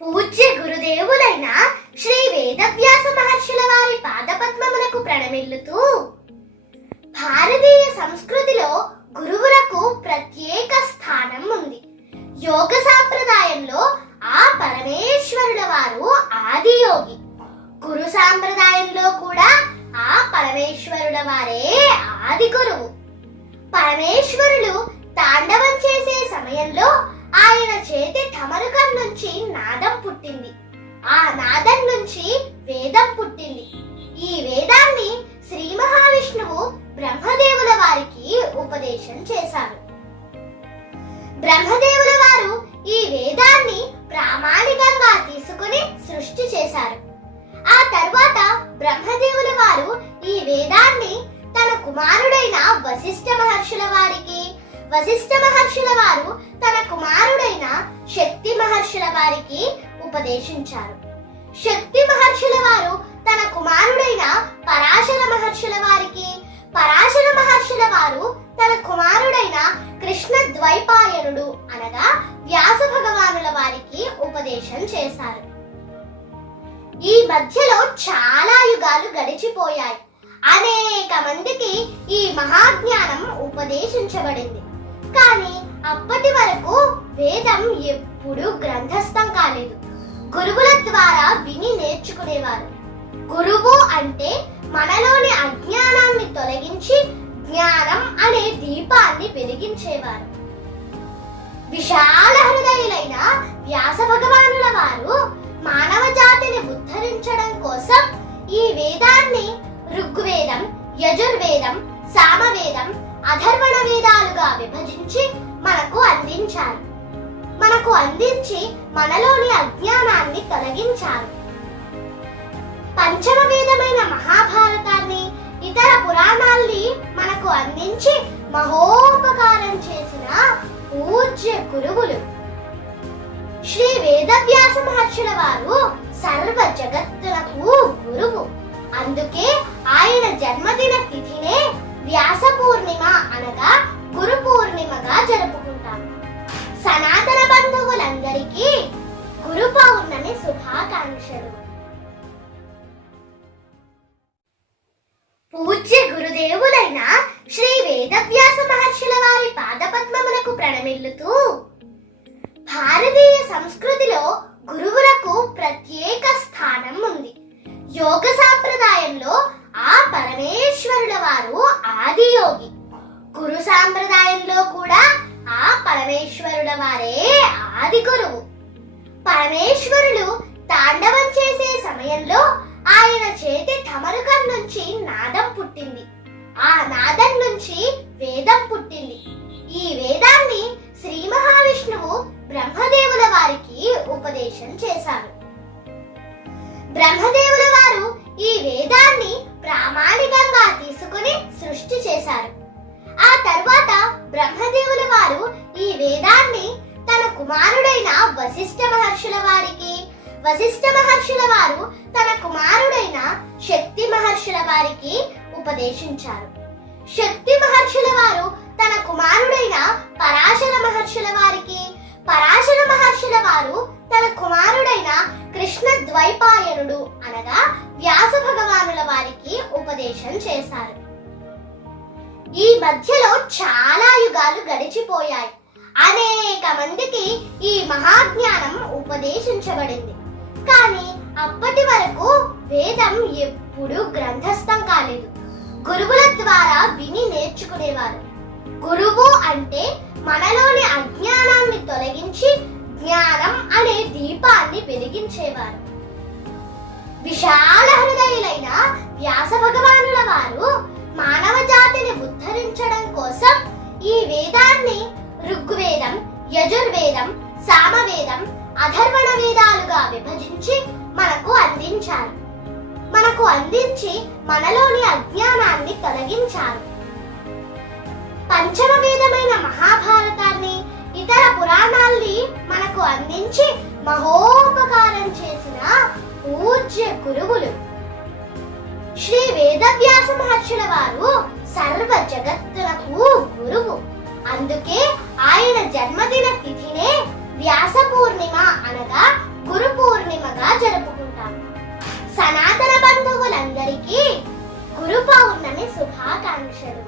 పూజ్య గురుదేవులైన శ్రీ వేదవ్యాస మహర్షుల వారి పాదపద్మములకు ప్రణమిల్లుతూ భారతీయ సంస్కృతిలో గురువులకు ప్రత్యేక స్థానం ఉంది. యోగ సాంప్రదాయంలో ఆ పరమేశ్వరుల వారు ఆదియోగి. గురు సాంప్రదాయంలో కూడా ఆ పరమేశ్వరుల వారే ఆది గురువు. పరమేశ్వరులు తాండవం చేసే సమయంలో ఆయన చేతి ఠమరుకం నుంచి నాదం పుట్టింది. ఆ నాదం నుంచి వేదం పుట్టింది. ఈ వేదాన్ని శ్రీ మహావిష్ణువు బ్రహ్మదేవుల వారికి ఉపదేశం చేశారు బ్రహ్మదేవుల వారు ఈ వేదాన్ని ప్రామాణికంగా తీసుకుని సృష్టి చేశారు. ఆ తర్వాత బ్రహ్మదేవుల వారు ఈ వేదాన్ని తన కుమారుడైన వశిష్ఠ మహర్షుల వారికి వశిష్ఠ మహర్షుల వారు తన కుమారుడైన శక్తి మహర్షుల వారికి ఉపదేశించారు. శక్తి మహర్షుల వారు తన కుమారుడైన పరాశర మహర్షుల వారికి పరాశర మహర్షుల వారు తన కుమారుడైన కృష్ణ ద్వైపాయనుడు అనగా వ్యాస భగవానుల వారికి ఉపదేశం చేశారు. ఈ మధ్యలో చాలా యుగాలు గడిచిపోయాయి. అనేక మందికి ఈ మహాజ్ఞానం ఉపదేశించబడింది. కానీ అప్పటి వరకు వేదం ఎప్పుడూ గ్రంథస్థం కాలేదు. గురువుల ద్వారా విని నేర్చుకునేవారు. గురువు అంటే మనలోని అజ్ఞానాన్ని తొలగించి జ్ఞానం అనే దీపాన్ని వెలిగించేవారు. విశాల హృదయులైన వ్యాస భగవానుల వారు మానవ విభజించి మనకు అందించారు. మనకు అందించి మనలోని అజ్ఞానాన్ని తొలగించారు. పంచమవేదమైన మహాభారతాన్ని ఇతర పురాణాల్ని మనకు అందించి మహోపకారం చేసిన పూజ్య గురువులు. శ్రీ వేదవ్యాస మహర్షుల వారు సర్వ జగత్తులకు గురువు. అందుకే ఆయన జన్మదిన తిథినే వ్యాస పూర్ణిమ అనగా గురు పూర్ణిమగా జరుపుకుంటాం. సనాతన బంధువులందరికీ గురు పౌర్ణమి శుభాకాంక్షలు. పూజ్య గురుదేవులైన శ్రీ వేదవ్యాస మహర్షుల వారి పాదపద్మములకు ప్రణమిల్లుతూ భారతీయ సంస్కృతిలో సంప్రదాయంలో కూడా ఆ పరమేశ్వరుల వారే ఆది గురువు. పరమేశ్వరులు తాండవం చేసే సమయంలో ఆయన చేతి తమరుకం నుంచి నాదం పుట్టింది. ఆ నాదం నుంచి వేదం పుట్టింది. ఈ వేదాన్ని శ్రీ మహావిష్ణువు బ్రహ్మదేవుల వారికి ఉపదేశం చేశారు బ్రహ్మదేవుల వారు ఈ వేదాన్ని ప్రామాణికంగా తీసుకుని సృష్టి చేశారు. బ్రహ్మదేవుల వారు ఈ వేదాన్ని తన కుమారుడైన వశిష్ఠ మహర్షుల వారికి వశిష్ఠ మహర్షుల వారు తన కుమారుడైన శక్తి మహర్షుల వారికి ఉపదేశించారు. శక్తి మహర్షుల వారు తన కుమారుడైన పరాశర మహర్షుల వారికి పరాశర మహర్షుల వారు తన కుమారుడైన కృష్ణ ద్వైపాయనుడు అనగా వ్యాస భగవానుల వారికి ఉపదేశం చేశారు. ఈ మధ్యలో చాలా యుగాలు గడిచిపోయాయి. అనేక మందికి ఈ మహాజ్ఞానం ఉపదేశించబడింది. కానీ అప్పటి వరకు వేదం ఎప్పుడూ గ్రంథస్థం కాలేదు. గురువుల ద్వారా విని నేర్చుకునేవారు. గురువు అంటే మనలోని అజ్ఞానాన్ని తొలగించి జ్ఞానం అనే దీపాన్ని వెలిగించేవారు. విశాల హృదయులైన వ్యాస భగవానుల వారు మానవ అందించి మనలోని అజ్ఞానాన్ని తొలగించారు. పంచమవేదమైన మహాభారతాన్ని ఇతర పురాణాల్ని మనకు అందించి మహోపకారం చేసిన పూజ్య గురువులు. శ్రీ వేదవ్యాస మహర్షుల వారు సర్వ జగత్తులకు గురువు. అందుకే ఆయన జన్మదిన తిథినే వ్యాస పూర్ణిమ పండుగని శుభాకాంక్షలు